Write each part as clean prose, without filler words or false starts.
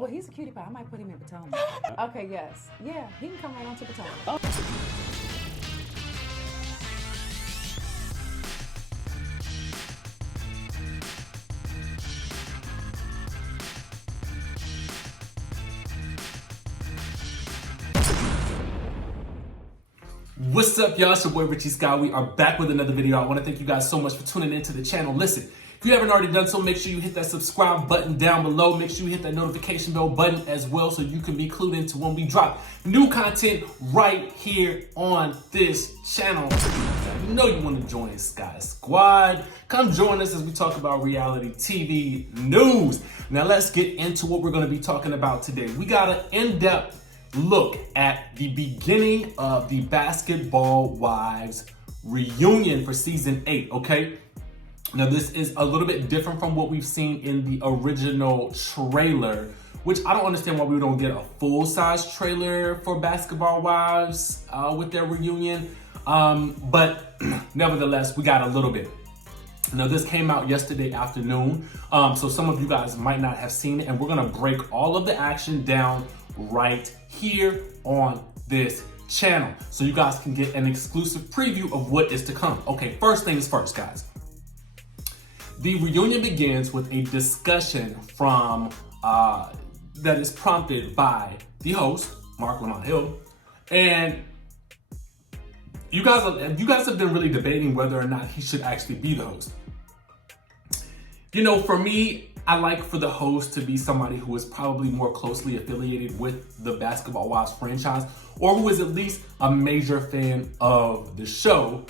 Well, he's a cutie pie. I might put him in Potomac. Okay, yes. Yeah, he can come right on to Potomac. What's up, y'all? It's your boy Richie Sky. We are back with another video. I want to thank you guys so much for tuning into the channel. Listen, if you haven't already done so, make sure you hit that subscribe button down below. Make sure you hit that notification bell button as well so you can be clued into when we drop new content right here on this channel. You know you want to join Sky Squad. Come join us as we talk about reality TV news. Now let's get into what we're going to be talking about today. We got an in-depth look at the beginning of the Basketball Wives reunion for season 8, okay? Now this is a little bit different from what we've seen in the original trailer, which I don't understand why we don't get a full-size trailer for Basketball Wives with their reunion. But nevertheless, we got a little bit. Now this came out yesterday afternoon, so some of you guys might not have seen it, and we're gonna break all of the action down right here on this channel so you guys can get an exclusive preview of what is to come. Okay, first things first, guys. The reunion begins with a discussion from that is prompted by the host, Marlo, and you guys have been really debating whether or not he should actually be the host. You know, for me, I like for the host to be somebody who is probably more closely affiliated with the Basketball Wives franchise, or who is at least a major fan of the show.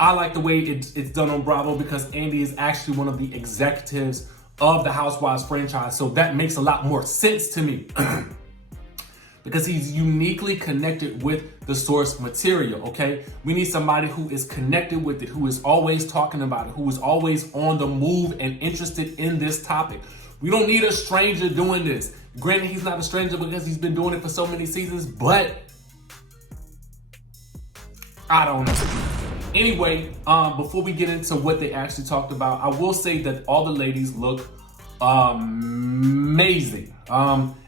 I like the way it's done on Bravo because Andy is actually one of the executives of the Housewives franchise, so that makes a lot more sense to me. Because he's uniquely connected with the source material, okay? We need somebody who is connected with it, who is always talking about it, who is always on the move and interested in this topic. We don't need a stranger doing this. Granted, he's not a stranger because he's been doing it for so many seasons, but I don't know. Anyway, before we get into what they actually talked about, I will say that all the ladies look amazing.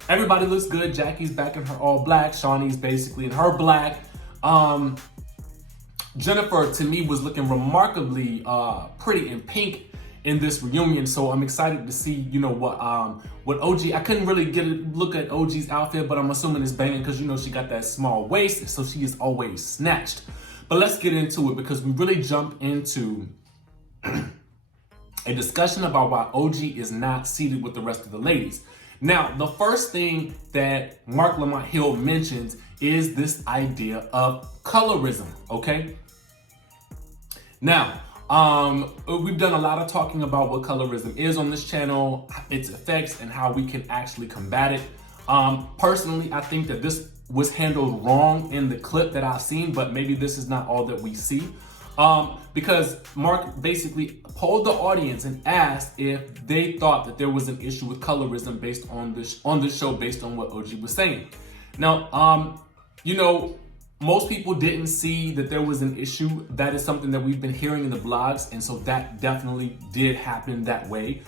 Everybody looks good. Jackie's back in her all black. Shaunie's basically in her black. Jennifer, to me, was looking remarkably pretty in pink in this reunion. So I'm excited to see, you know, what OG. I couldn't really look at OG's outfit, but I'm assuming it's banging because, you know, she got that small waist, so she is always snatched. But let's get into it because we really jump into a discussion about why OG is not seated with the rest of the ladies. Now, the first thing that Mark Lamont Hill mentions is this idea of colorism, okay? Now, we've done a lot of talking about what colorism is on this channel, its effects, and how we can actually combat it. Personally, I think that this was handled wrong in the clip that I've seen, but maybe this is not all that we see. Because Mark basically polled the audience and asked if they thought that there was an issue with colorism based on this show, based on what OG was saying. Now, you know, most people didn't see that there was an issue. That is something that we've been hearing in the blogs, and so that definitely did happen that way.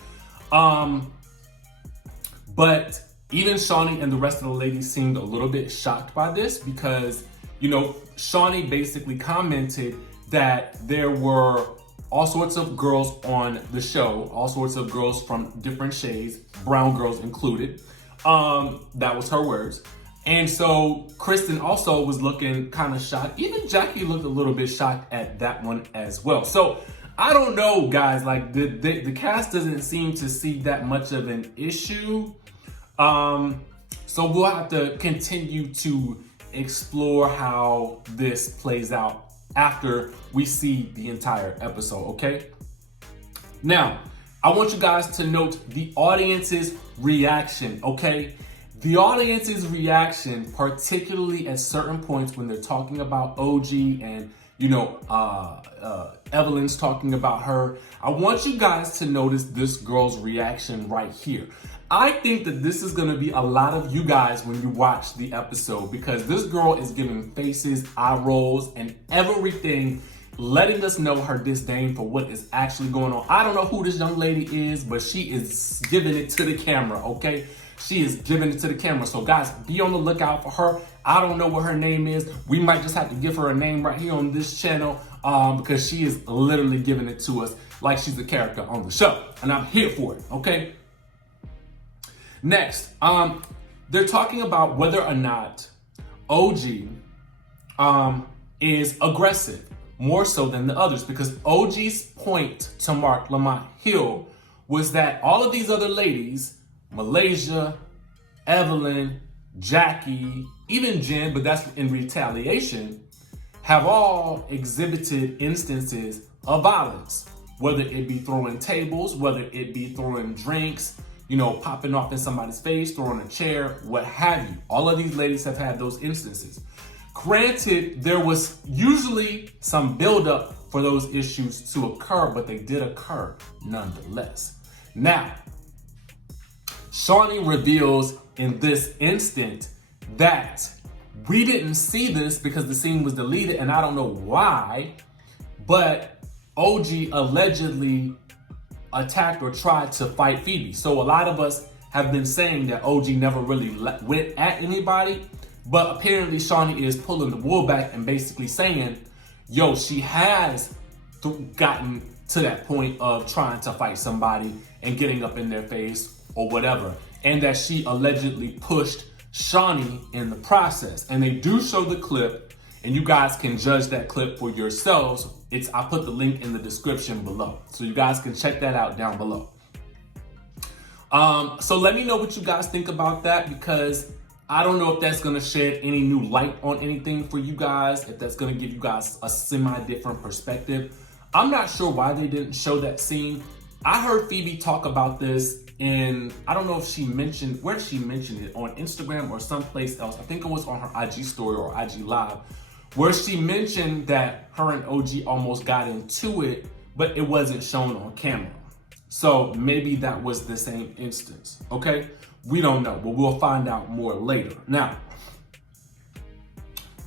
But even Shaunie and the rest of the ladies seemed a little bit shocked by this because, you know, Shaunie basically commented that there were all sorts of girls on the show, all sorts of girls from different shades, brown girls included. That was her words. And so Kristen also was looking kind of shocked. Even Jackie looked a little bit shocked at that one as well. So I don't know, guys, like the cast doesn't seem to see that much of an issue. So we'll have to continue to explore how this plays out after we see the entire episode, okay? Now, I want you guys to note the audience's reaction, okay? The audience's reaction, particularly at certain points when they're talking about OG and, you know, Evelyn's talking about her. I want you guys to notice this girl's reaction right here. I think that this is gonna be a lot of you guys when you watch the episode because this girl is giving faces, eye rolls, and everything letting us know her disdain for what is actually going on. I don't know who this young lady is, but she is giving it to the camera, okay? She is giving it to the camera. So guys, be on the lookout for her. I don't know what her name is. We might just have to give her a name right here on this channel because she is literally giving it to us like she's a character on the show. And I'm here for it, okay? Next, they're talking about whether or not OG is aggressive, more so than the others, because OG's point to Mark Lamont Hill was that all of these other ladies, Malaysia, Evelyn, Jackie, even Jen, but that's in retaliation, have all exhibited instances of violence, whether it be throwing tables, whether it be throwing drinks, you know, popping off in somebody's face, throwing a chair, what have you. All of these ladies have had those instances. Granted, there was usually some buildup for those issues to occur, but they did occur nonetheless. Now, Shaunie reveals in this instant that we didn't see this because the scene was deleted, and I don't know why, but OG allegedly attacked or tried to fight Feby. So a lot of us have been saying that OG never really went at anybody, but apparently Shaunie is pulling the wool back and basically saying, yo, she has gotten to that point of trying to fight somebody and getting up in their face or whatever, and that she allegedly pushed Shaunie in the process. And they do show the clip, and you guys can judge that clip for yourselves. I put the link in the description below, so you guys can check that out down below. So let me know what you guys think about that, because I don't know if that's gonna shed any new light on anything for you guys, if that's gonna give you guys a semi-different perspective. I'm not sure why they didn't show that scene. I heard Feby talk about this in, I don't know if she mentioned, where she mentioned it, on Instagram or someplace else. I think it was on her IG story or IG live, where she mentioned that her and OG almost got into it, but it wasn't shown on camera. So maybe that was the same instance, okay? We don't know, but we'll find out more later. Now,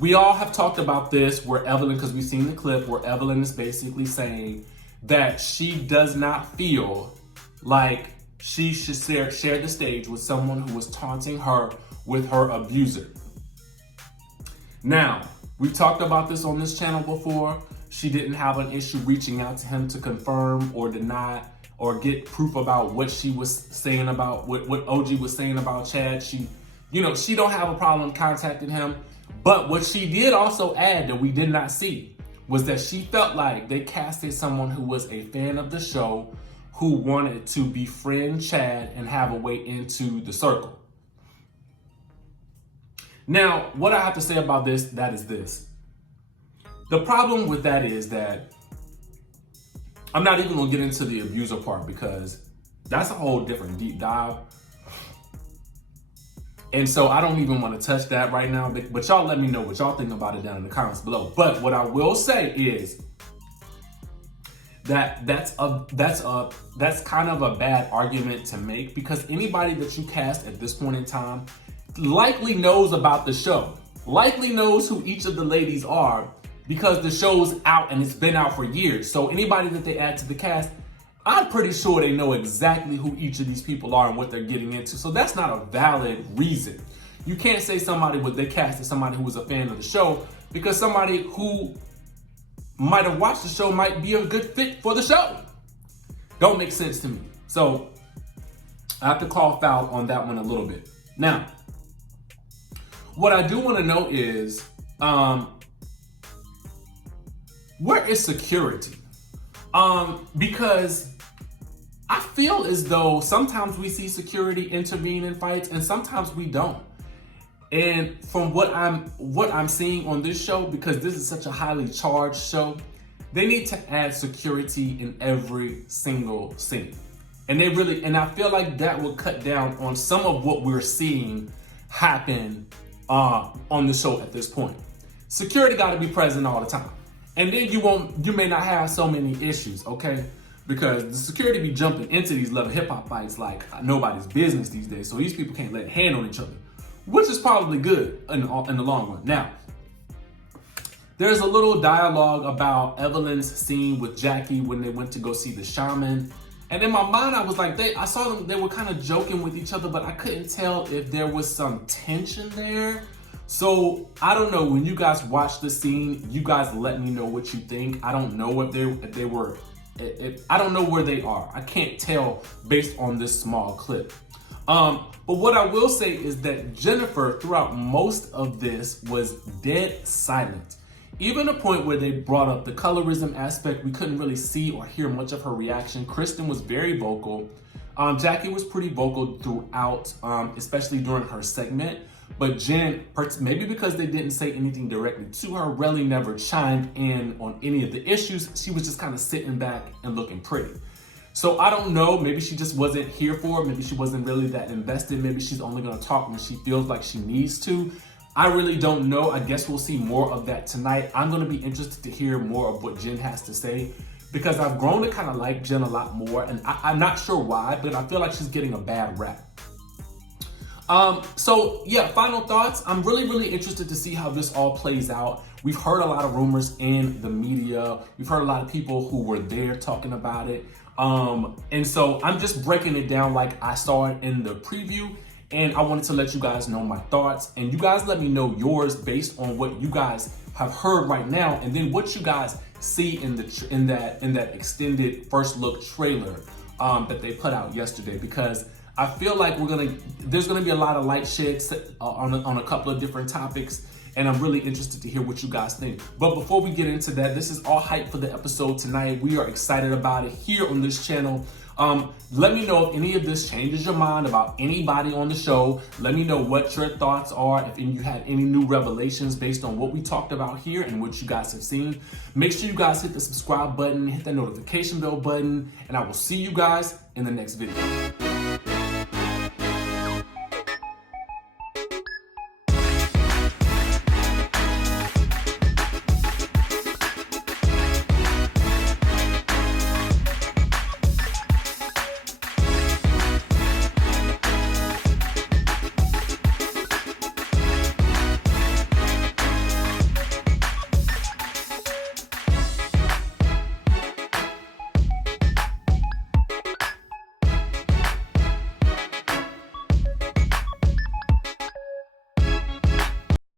we all have talked about this where Evelyn, because we've seen the clip where Evelyn is basically saying that she does not feel like she should share the stage with someone who was taunting her with her abuser. Now, we've talked about this on this channel before. She didn't have an issue reaching out to him to confirm or deny or get proof about what she was saying about, what OG was saying about Chad. She don't have a problem contacting him. But what she did also add that we did not see was that she felt like they casted someone who was a fan of the show, who wanted to befriend Chad and have a way into the circle. Now, what I have to say about this, that is this. The problem with that is that I'm not even gonna get into the abuser part, because that's a whole different deep dive. And so I don't even want to touch that right now, but y'all let me know what y'all think about it down in the comments below. But what I will say is that that's kind of a bad argument to make, because anybody that you cast at this point in time likely knows about the show, likely knows who each of the ladies are, because the show's out and it's been out for years. So anybody that they add to the cast, I'm pretty sure they know exactly who each of these people are and what they're getting into. So that's not a valid reason. You can't say they casted somebody who was a fan of the show, because somebody who might have watched the show might be a good fit for the show. Don't make sense to me. So I have to call foul on that one a little bit. Now, what I do want to know is, where is security? Because I feel as though sometimes we see security intervene in fights and sometimes we don't. And from what I'm seeing on this show, because this is such a highly charged show, they need to add security in every single scene. And I feel like that will cut down on some of what we're seeing happen on the show at this point. Security got to be present all the time. And then you may not have so many issues, okay? Because the security be jumping into these Love Hip Hop fights like nobody's business these days. So these people can't lay a hand on each other, which is probably good in the long run. Now, There's a little dialogue about Evelyn's scene with Jackie when they went to go see the shaman. And in my mind, I was like, I saw them, they were kind of joking with each other, but I couldn't tell if there was some tension there. So I don't know, when you guys watch the scene, you guys let me know what you think. I don't know if they were, I don't know where they are. I can't tell based on this small clip. But what I will say is that Jennifer, throughout most of this, was dead silent. Even a point where they brought up the colorism aspect, we couldn't really see or hear much of her reaction. Kristen was very vocal. Jackie was pretty vocal throughout, especially during her segment. But Jen, maybe because they didn't say anything directly to her, really never chimed in on any of the issues. She was just kind of sitting back and looking pretty. So I don't know, maybe she just wasn't here for it. Maybe she wasn't really that invested. Maybe she's only gonna talk when she feels like she needs to. I really don't know. I guess we'll see more of that tonight. I'm gonna be interested to hear more of what Jen has to say, because I've grown to kind of like Jen a lot more, and I'm not sure why, but I feel like she's getting a bad rap. So yeah, final thoughts. I'm really interested to see how this all plays out. We've heard a lot of rumors in the media. We've heard a lot of people who were there talking about it. And so I'm just breaking it down like I saw it in the preview, and I wanted to let you guys know my thoughts, and you guys let me know yours based on what you guys have heard right now, and then what you guys see in that extended first look trailer that they put out yesterday, because I feel like there's gonna be a lot of light shed on a couple of different topics, and I'm really interested to hear what you guys think. But before we get into that, this is all hype for the episode tonight. We are excited about it here on this channel. Let me know if any of this changes your mind about anybody on the show. Let me know what your thoughts are, if you had any new revelations based on what we talked about here and what you guys have seen. Make sure you guys hit the subscribe button, hit that notification bell button, and I will see you guys in the next video.